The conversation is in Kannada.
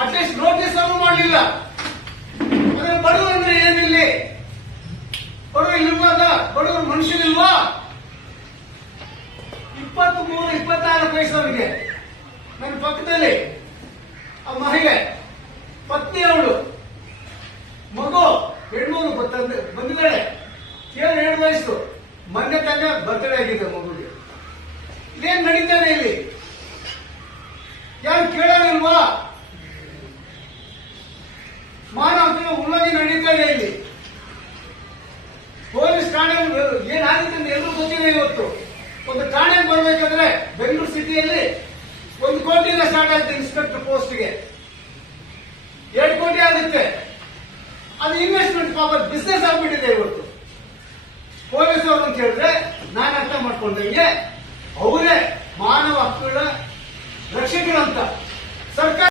ಅಟ್ಲೀಸ್ಟ್ ನೋಟಿಸ್ ಅನ್ನು ಮಾಡಲಿಲ್ಲ. ಬಡವರು ಅಂದ್ರೆ ಏನಿಲ್ಲಿ? ಬಡವರು ಇಲ್ವಾದ? ಬಡವರು ಮನುಷ್ಯನಿಲ್ವಾ? 23-24 ವಯಸ್ಸವರಿಗೆ ನನ್ನ ಪಕ್ಕದಲ್ಲಿ ಆ ಮಹಿಳೆ ಪತ್ನಿ, ಅವಳು ಮಗು ಹೆಣ್ಮಗು ಬಂದಿದ್ದಾಳೆ, 7 ವಯಸ್ಸು. ಮೊನ್ನೆ ತನಕ ಬರ್ತಡೇ ಆಗಿದೆ ಮಗುಗೆ. ಇದೇನ್ ನಡೀತಾನೆ ಇಲ್ಲಿ? ಯಾರು ಕೇಳೋದಿಲ್ವಾ? ಮಾನವತೆಯ ಉಲ್ಲಂಘನೆ ನಡೀತಾ ಇದೆ ಇಲ್ಲಿ. ಪೊಲೀಸ್ ಠಾಣೆ ಏನಾಗುತ್ತೆ ಅಂತ ಎಲ್ಲರೂ ಗೊತ್ತಿದೆ. ಇವತ್ತು ಒಂದು ಠಾಣೆಗೆ ಬರ್ಬೇಕಂದ್ರೆ ಬೆಂಗಳೂರು ಸಿಟಿಯಲ್ಲಿ 1 ಕೋಟಿಯಿಂದ ಸ್ಟಾರ್ಟ್ ಆಗುತ್ತೆ ಇನ್ಸ್ಪೆಕ್ಟರ್ ಪೋಸ್ಟ್ಗೆ, 2 ಕೋಟಿ ಆಗುತ್ತೆ. ಅದು ಇನ್ವೆಸ್ಟ್ಮೆಂಟ್ ಪಾಪ ಬಿಸ್ನೆಸ್ ಆಗ್ಬಿಟ್ಟಿದೆ ಇವತ್ತು. ಪೊಲೀಸ್ ಅವ್ರನ್ನ ಕೇಳಿದ್ರೆ ನಾನು ಅರ್ಥ ಮಾಡ್ಕೊಂಡಂಗೆ ಅವರೇ ಮಾನವ ಹಕ್ಕುಗಳ ರಕ್ಷಕರಂತ. ಸರ್ಕಾರ